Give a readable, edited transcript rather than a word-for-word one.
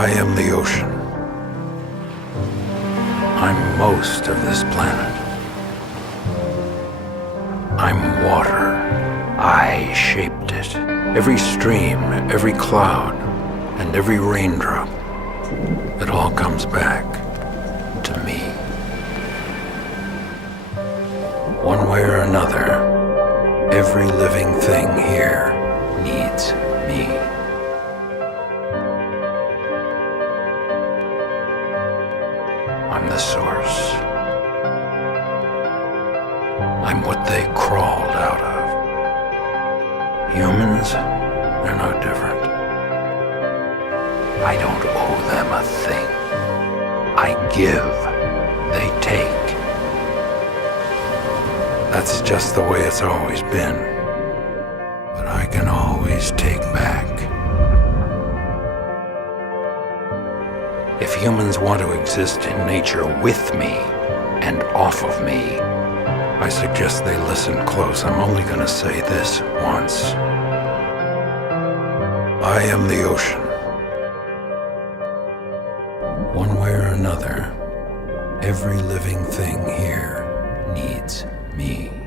I am the ocean. I'm most of this planet. I'm water. I shaped it. Every stream, every cloud, and every raindrop. It all comes back to me. One way or another, every living thing here needs me. I'm the source. I'm what they crawled out of. Humans, they're no different. I don't owe them a thing. I give, they take. That's just the way it's always been. But I can always take back. If humans want to exist in nature with me and off of me, I suggest they listen close. I'm only gonna say this once. I am the ocean. One way or another, every living thing here needs me.